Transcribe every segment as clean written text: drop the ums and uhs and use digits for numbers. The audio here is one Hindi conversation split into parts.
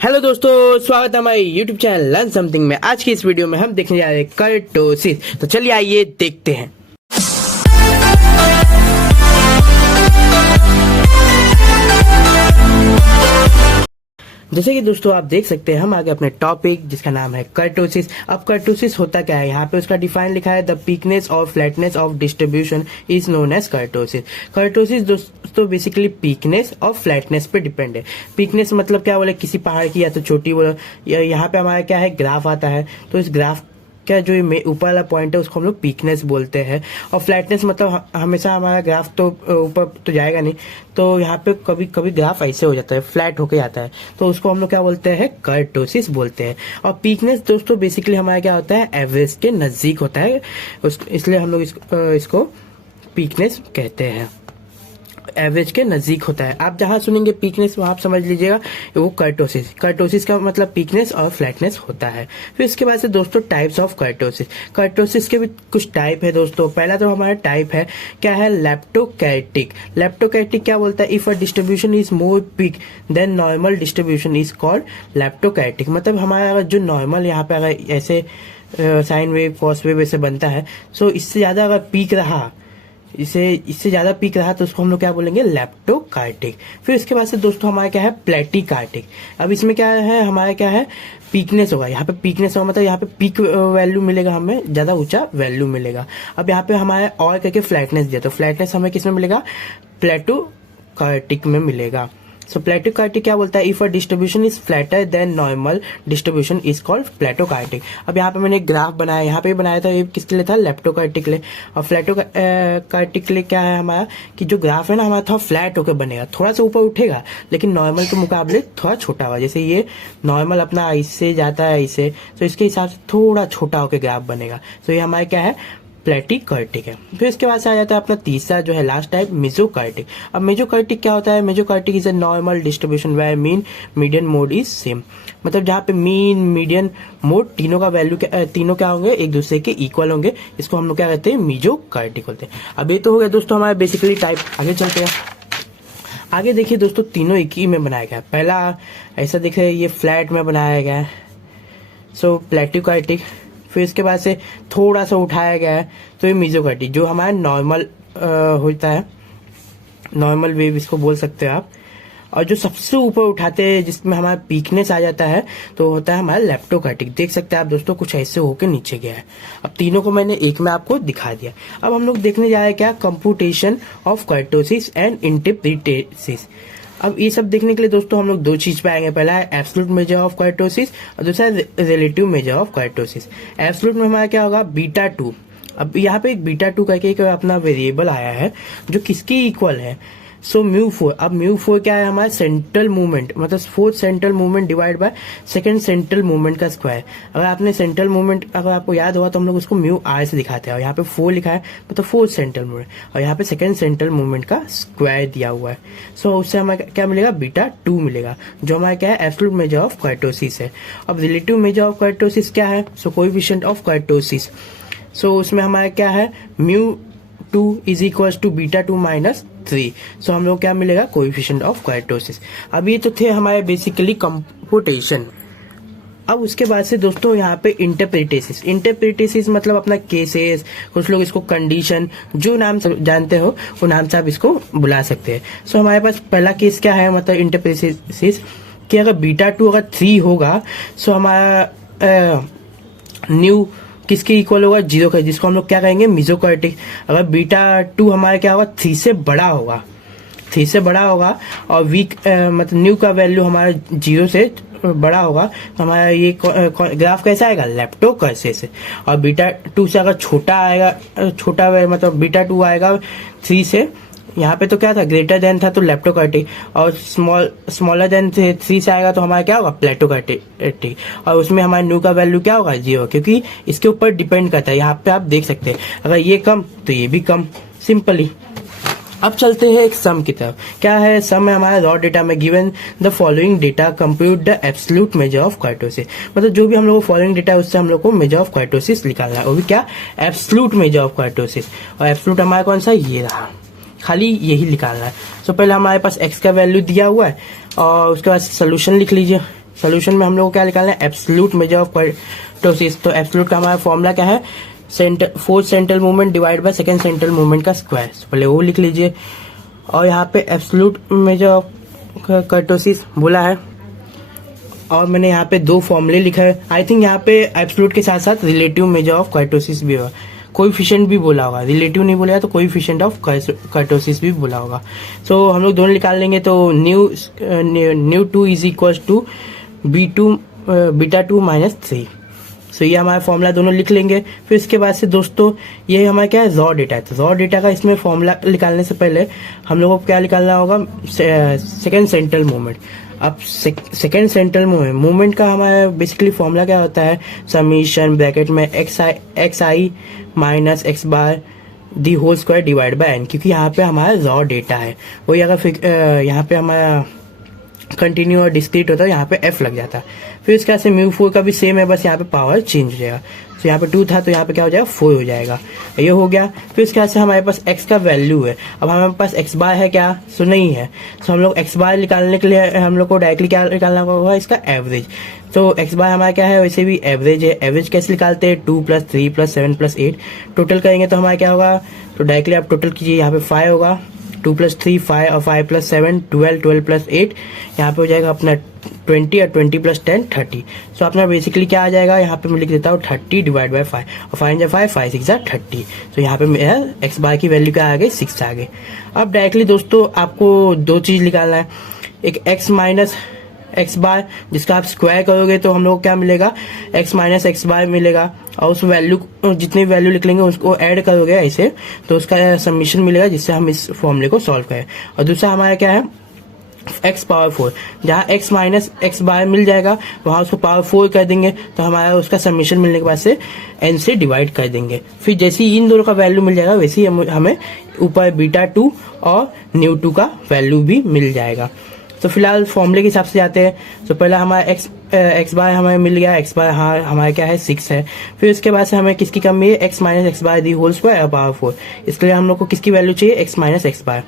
हेलो दोस्तों, स्वागत है हमारे यूट्यूब चैनल लर्न समथिंग में। आज की इस वीडियो में हम देखने जा रहे हैं कर्टोसिस। तो चलिए आइए देखते हैं। जैसे कि दोस्तों आप देख सकते हैं, हम आगे अपने टॉपिक जिसका नाम है कर्टोसिस। अब कर्टोसिस होता क्या है, यहाँ पे उसका डिफाइन लिखा है, द पीकनेस और flatness of distribution is known as kurtosis. Kurtosis दोस्तों बेसिकली पीकनेस और फ्लैटनेस पे डिपेंड है। पीकनेस मतलब क्या बोले, किसी पहाड़ की या तो चोटी बोले, यहाँ पे हमारा क्या है, ग्राफ आता है, तो इस ग्राफ क्या जो ये ऊपर वाला पॉइंट है उसको हम लोग पीकनेस बोलते हैं। और फ्लैटनेस मतलब हमेशा हमारा ग्राफ तो ऊपर तो जाएगा नहीं, तो यहाँ पे कभी कभी ग्राफ ऐसे हो जाता है, फ्लैट होके आता है, तो उसको हम लोग क्या बोलते हैं, कर्टोसिस बोलते हैं। और पीकनेस दोस्तों बेसिकली हमारा क्या होता है, एवरेज के नजदीक होता है, इसलिए हम लोग इसको पीकनेस कहते हैं। एवरेज के नजदीक होता है। आप जहां सुनेंगे पीकनेस वहां आप समझ लीजिएगा वो कर्टोसिस। कर्टोसिस का मतलब पीकनेस और फ्लैटनेस होता है। फिर इसके बाद से दोस्तों टाइप्स ऑफ कर्टोसिस। कर्टोसिस के भी कुछ टाइप है दोस्तों। पहला तो हमारा टाइप है क्या है, लेप्टोकैटिक। लेप्टोकैटिक क्या बोलता है, if a distribution is more peak than normal distribution is called leptokurtic. मतलब हमारा जो नॉर्मल यहाँ पे अगर ऐसे साइन वेव कॉस वेव ऐसे बनता है, सो इससे ज्यादा अगर पीक रहा, इससे ज्यादा पीक रहा, तो उसको हम लोग क्या बोलेंगे, लेप्टोकार्टिक। फिर इसके बाद से दोस्तों हमारा क्या है, प्लेटिकार्टिक। अब इसमें क्या है, हमारा क्या है, पीकनेस होगा। यहाँ पे पीकनेस होगा मतलब यहाँ पे पीक वैल्यू मिलेगा, हमें ज्यादा ऊंचा वैल्यू मिलेगा। अब यहाँ पे हमारा और करके फ्लैटनेस दिया, तो फ्लैटनेस हमें किसमें मिलेगा, प्लेटोकार्टिक में मिलेगा। सो प्लेटोकार्टिक क्या बोलता है, if a distribution is flatter than normal distribution is called platykurtic. अब यहाँ पे मैंने एक ग्राफ बनाया, यहाँ पे बनाया था, ये किसके लिए था, लेप्टोकार्टिक के लिए। और फ्लैटोकार्टिक के लिए क्या है हमारा, कि जो ग्राफ है ना हमारा थोड़ा फ्लैट होकर बनेगा, थोड़ा सा ऊपर उठेगा, लेकिन नॉर्मल के मुकाबले थोड़ा छोटा होगा। जैसे ये नॉर्मल अपना ऐसे जाता है ऐसे, तो इसके हिसाब से थोड़ा छोटा होकर ग्राफ बनेगा। तो ये हमारा क्या है, प्लेटिकार्टिक है। फिर इसके बाद से आ जाता है अपना तीसरा जो है लास्ट टाइप, मेसोकार्टिक। अब मेसोकार्टिक क्या होता है, mesokurtic is a normal distribution where mean median mode is same. मतलब जहाँ पे मीन मीडियन मोड तीनों का वैल्यू तीनों क्या होंगे, एक दूसरे के इक्वल होंगे, इसको हम लोग क्या कहते हैं, मेसोकार्टिक बोलते हैं। अब ये तो हो गया दोस्तों हमारे बेसिकली टाइप। आगे चलते हैं। आगे देखिए दोस्तों, तीनों एक ही में बनाया गया है। पहला ऐसा दिखे, ये फ्लैट में बनाया गया है, सो प्लेटिकार्टिक। फिर इसके बाद से थोड़ा सा उठाया गया है, तो ये मेसोकार्टिक, जो हमारा नॉर्मल होता है, नॉर्मल वेव इसको बोल सकते हैं आप। और जो सबसे ऊपर उठाते हैं जिसमें हमारा पीकनेस आ जाता है, तो होता है हमारा लेप्टोकार्टिक। देख सकते हैं आप दोस्तों, कुछ ऐसे होके नीचे गया है। अब तीनों को मैंने एक में आपको दिखा दिया। अब हम लोग देखने जा रहे हैं क्या, कंप्यूटेशन ऑफ कर्टोसिस एंड इंटरप्रिटेसिस। अब ये सब देखने के लिए दोस्तों हम लोग दो चीज पे आएंगे। पहला है एब्सोल्यूट मेजर ऑफ कर्टोसिस और दूसरा है relative measure of kurtosis. Absolute में हमारा क्या होगा, बीटा 2। अब यहाँ पे एक बीटा 2 करके एक अपना वेरिएबल आया है जो किसके इक्वल है, सो म्यू 4। अब म्यू 4 क्या है, हमारा सेंट्रल मूवमेंट, मतलब fourth central movement divide by second central movement का स्क्वायर। अगर आपने सेंट्रल मूवमेंट अगर आपको याद होगा तो हम लोग उसको म्यू आर से दिखाते हैं। और यहाँ पे 4 लिखा है मतलब फोर्थ सेंट्रल मूवमेंट, और यहाँ पे सेकंड सेंट्रल मूवमेंट का स्क्वायर दिया हुआ है। सो उससे हमें क्या मिलेगा, बीटा 2 मिलेगा, जो हमारा क्या है, एब्सोल्यूट मेजर ऑफ कर्टोसिस है। अब रिलेटिव मेजर ऑफ कर्टोसिस क्या है, so coefficient of kurtosis. So उसमें हमारा क्या है, mu 2 is equal to beta 2 minus 3। So हम लोग क्या मिलेगा, कोएफिशिएंट ऑफ कर्टोसिस। अब ये तो थे हमारे बेसिकली कंप्यूटेशन। अब उसके बाद से दोस्तों यहाँ पे इंटरप्रिटेसिस। इंटरप्रिटेसिस मतलब अपना केसेस, कुछ लोग इसको कंडीशन, जो नाम जानते हो वो नाम से आप इसको बुला सकते हैं। सो हमारे पास पहला केस क्या है, मतलब इंटरप्रिटेसिस, कि अगर बीटा 2 अगर 3 होगा, सो हमारा न्यू किसके इक्वल होगा, 0 का, जिसको हम लोग क्या कहेंगे, मेसोकार्टिक। अगर बीटा 2 हमारा क्या होगा, 3 से बड़ा होगा, 3 से बड़ा होगा, और वीक मतलब न्यू का वैल्यू हमारा 0 से बड़ा होगा, तो हमारा ये ग्राफ कैसा आएगा, लेप्टोकर्सिस। और बीटा 2 से अगर छोटा आएगा, छोटा मतलब बीटा 2 आएगा 3 से, यहाँ पे तो क्या था, ग्रेटर देन था तो लेप्टोकार्टिक, और स्मॉलर देन 3 से आएगा तो हमारा क्या होगा, प्लेटोकार्टिक। और उसमें हमारा न्यू का वैल्यू क्या होगा, 0, क्योंकि इसके ऊपर डिपेंड करता है। यहाँ पे आप देख सकते हैं, अगर ये कम तो ये भी कम, सिंपली। अब चलते हैं एक सम की तरफ। क्या है सम में, हमारा रॉ डेटा में given the following data compute the absolute measure of kurtosis. मतलब जो भी हम लोग को फॉलोइंग डेटा है उससे हम लोग को मेजर ऑफ कर्टोसिस निकालना है, वो भी क्या, एब्सोल्यूट मेजर ऑफ कर्टोसिस। और एब्सोल्यूट हमारा कौन सा, ये रहा, खाली यही निकालना है। तो पहले हमारे पास x का वैल्यू दिया हुआ है, और उसके बाद सोल्यूशन लिख लीजिए। सोल्यूशन में हम लोग को क्या निकालना है, एब्सोल्यूट मेजर ऑफ कर्टोसिस। तो एब्सोल्यूट का हमारा फॉर्मूला क्या है, fourth central movement divide by second central movement का स्क्वायर। पहले वो लिख लीजिए। और यहाँ पे एब्सोल्यूट मेजर ऑफ कर्टोसिस बोला है, और मैंने यहाँ पे दो फॉर्मूले लिखा है। आई थिंक यहाँ पे एब्सोल्यूट के साथ साथ रिलेटिव मेजर ऑफ कर्टोसिस भी होगा, कोएफिशिएंट भी बोला होगा, रिलेटिव नहीं बोला तो कोएफिशिएंट ऑफ कर्टोसिस भी बोला होगा। सो हम लोग दोनों निकाल लेंगे। तो mu two is equal to beta two minus 3। So ये हमारा फॉर्मूला दोनों लिख लेंगे। फिर इसके बाद से दोस्तों ये हमारा क्या है, रॉ डेटा है। तो रॉ डेटा का इसमें फॉर्मूला निकालने से पहले हम लोगों को क्या निकालना होगा, सेकेंड सेंट्रल मूवमेंट। अब सेकेंड सेंट्रल मूवमेंट का हमारा बेसिकली फॉर्मूला क्या होता है, समीशन ब्रैकेट में x i minus x bar the whole square divide by n, क्योंकि यहाँ पे हमारा रॉ डेटा है। वही अगर यहाँ पे हमारा कंटिन्यू और डिस्क्रीट होता है, यहाँ पे एफ लग जाता है। फिर इसके बाद से म्यू 4 का भी सेम है, बस यहाँ पे पावर चेंज हो जाएगा। तो यहाँ पे 2 था तो यहाँ पे क्या हो जाएगा, 4 हो जाएगा। ये हो गया। फिर इसके बाद से हमारे पास x का वैल्यू है। अब हमारे पास x बार है क्या, सो नहीं है। तो हम लोग x बार निकालने के लिए हम लोग को डायरेक्टली क्या निकालना होगा, इसका एवरेज। तो x बार हमारा क्या है, वैसे भी एवरेज है। एवरेज कैसे निकालते हैं, 2 + 3 + 7 + 8 टोटल करेंगे तो हमारा क्या होगा, तो डायरेक्टली आप टोटल कीजिए। यहाँ पे 5 होगा, 2 + 3 5 और 5 + 7 12 12 + 8 यहाँ पे हो जाएगा अपना 20 और 20 + 10 30। सो अपना बेसिकली क्या आ जाएगा, यहाँ पे मैं लिख देता हूँ 30 डिवाइड बाय 5 और 5 × 5 5 6 30। तो यहाँ पे मेरा एक्स बार की वैल्यू क्या आ गई, 6 आ गई। अब डायरेक्टली दोस्तों आपको दो चीज निकालना है, एक x माइनस एक्स बार जिसका आप स्क्वायर करोगे तो हम लोग क्या मिलेगा, x माइनस एक्स बार मिलेगा, और उस वैल्यू जितनी वैल्यू लिख लेंगे उसको ऐड करोगे ऐसे तो उसका समीशन मिलेगा, जिससे हम इस फॉर्मूले को सॉल्व करें। और दूसरा हमारा क्या है, x पावर 4, जहाँ x माइनस एक्स बार मिल जाएगा वहां उसको पावर 4 कर देंगे तो हमारा उसका समीशन मिलने के बाद से n से डिवाइड कर देंगे। फिर जैसे ही इन दोनों का वैल्यू मिल जाएगा वैसे ही हमें ऊपर बीटा 2 और न्यू 2 का वैल्यू भी मिल जाएगा। तो फिलहाल फॉर्मूले के हिसाब से जाते हैं। तो पहला हमारा एक्स बार हमें मिल गया, एक्स बार हमारा क्या है, 6 है। फिर उसके बाद से हमें किसकी कमी है, x minus x bar the whole square और पावर 4। इसके लिए हम लोग को किसकी वैल्यू चाहिए, x माइनस एक्स बार।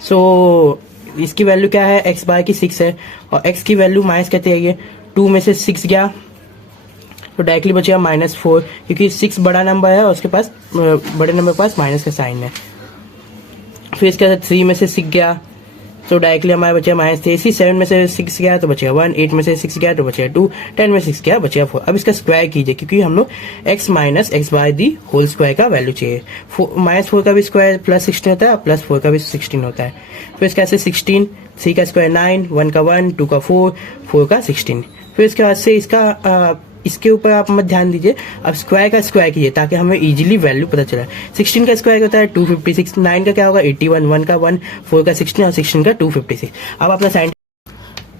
सो इसकी वैल्यू क्या है, एक्स बार की 6 है और x की वैल्यू माइनस कहते हैं 2 में से 6 गया तो डायरेक्टली बचेगा -4, क्योंकि 6 बड़ा नंबर है और उसके पास बड़े नंबर के पास माइनस का साइन है। फिर इसके बाद 3 में से 6 गया तो डायरेक्टली हमारे बचेगा -3। 7 में से 6 गया तो बचेगा 1, 8 में से 6 गया तो बचेगा 2, 10 में 6 गया बचेगा 4। अब इसका स्क्वायर कीजिए, क्योंकि हम लोग x minus x bar the whole square का वैल्यू चाहिए। -4 का भी स्क्वायर +16 होता है और +4 का भी 16 होता है। फिर इसके बाद से 16, 3 का स्क्वायर 9, 1 का 1, 2 का 4, 4 का 16। फिर इसके बाद से इसके ऊपर आप मत ध्यान दीजिए, अब स्क्वायर का स्क्वायर कीजिए ताकि हमें इजीली वैल्यू पता चले। 16 का स्क्वायर होता है 256, 9 का क्या होगा 81, 1 का 1, 4 का 16 और 16 का 256। अब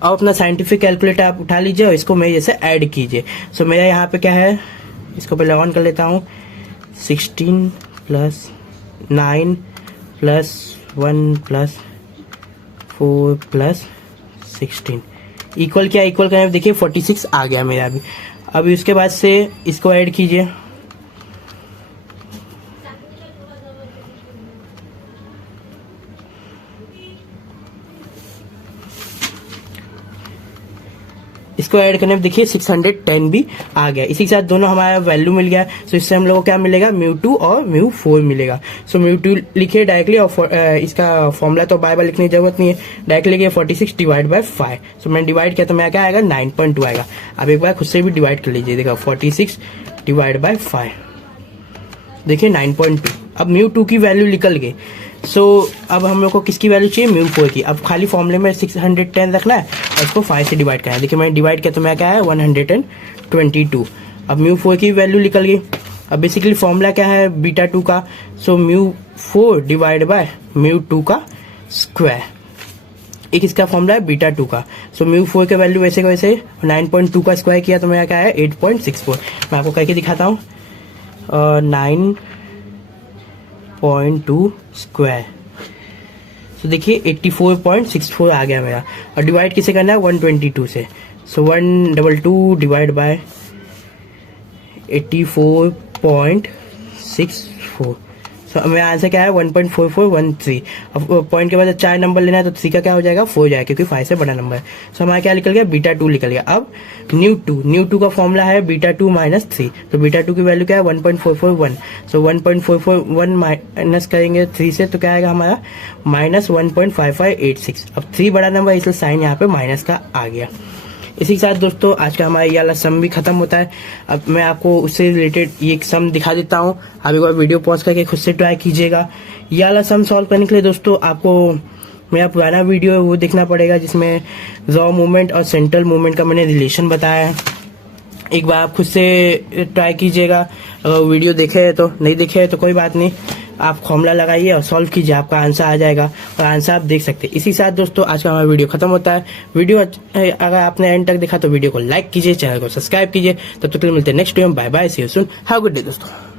अपना साइंटिफिक कैलकुलेटर आप उठा लीजिए और इसको मेरे जैसे ऐड कीजिए। सो मेरा यहाँ पे क्या है, इसको पहले ऑन कर लेता हूँ। 16 + 9 + 1 + 4 + 16 इक्वल क्या, इक्वल करने में देखिए 46 आ गया मेरा अभी। अभी उसके बाद से इसको ऐड कीजिए। इसको ऐड करने में देखिए 610 भी आ गया। इसी के साथ दोनों हमारा वैल्यू मिल गया। सो इससे हम लोगों को क्या मिलेगा, μ2 और μ4 मिलेगा। सो μ2 लिखिए डायरेक्टली और इसका फॉर्मूला तो बार बार लिखने की जरूरत नहीं है, डायरेक्टली लिखिए 46 डिवाइड बाय 5। सो मैंने डिवाइड किया तो मेरा क्या आएगा 9.2 आएगा। अब एक बार खुद से भी डिवाइड कर लीजिए, देखा 46 डिवाइड बाय 5 देखिए 9.2। अब μ2 की वैल्यू निकल गई। सो अब हम लोग को किसकी वैल्यू चाहिए, μ4 की। अब खाली फॉर्मूले में 610 रखना है और इसको 5 से डिवाइड करना है। देखिए मैंने डिवाइड किया तो मैं क्या है 122। अब μ4 की वैल्यू निकल गई। अब बेसिकली फॉर्मूला क्या है बीटा 2 का, सो μ4 डिवाइड बाय μ2 का स्क्वायर। एक इसका फॉर्मूला है बीटा 2 का। सो μ4 के वैल्यू वैसे वैसे 9.2 का स्क्वायर किया तो मेरा क्या है 8.64। मैं आपको करके दिखाता हूँ, 9.2 स्क्वायर। तो देखिए 84.64 आ गया मेरा। और डिवाइड किसे करना है 122 से। सो 122 डिवाइड बाय 84.64। तो मेरा आंसर क्या है 1.4413। अब पॉइंट के बाद 4 नंबर लेना है तो 3 का क्या हो जाएगा 4 हो जाएगा, क्योंकि 5 से बड़ा नंबर है। सो हमारा क्या निकल गया, बीटा 2 निकल गया। अब न्यू टू का फॉर्मूला है बीटा 2 माइनस 3, तो बीटा 2 की वैल्यू क्या है 1.441। सो 1.441 माइनस करेंगे 3 से तो क्या आएगा हमारा माइनस 1.5586। अब 3 बड़ा नंबर इसलिए साइन यहाँ पे माइनस का आ गया। इसी के साथ दोस्तों आज का हमारा ये वाला सम भी खत्म होता है। अब मैं आपको उससे रिलेटेड ये सम दिखा देता हूँ, आप एक बार वीडियो पॉज करके खुद से ट्राई कीजिएगा। ये वाला सम सॉल्व करने के लिए दोस्तों आपको मेरा पुराना वीडियो है वो देखना पड़ेगा, जिसमें रॉ मूवमेंट और सेंट्रल मूवमेंट का मैंने रिलेशन बताया है। एक बार आप खुद से ट्राई कीजिएगा, अगर वीडियो देखे है तो, नहीं देखे है तो कोई बात नहीं, आप फॉर्मूला लगाइए और सॉल्व कीजिए, आपका आंसर आ जाएगा और आंसर आप देख सकते हैं। इसी के साथ दोस्तों आज का हमारा वीडियो खत्म होता है। वीडियो अगर आपने एंड तक देखा तो वीडियो को लाइक कीजिए, चैनल को सब्सक्राइब कीजिए। तब तक के लिए मिलते हैं नेक्स्ट वीडियो में। Bye bye, see you soon, have a good day दोस्तों।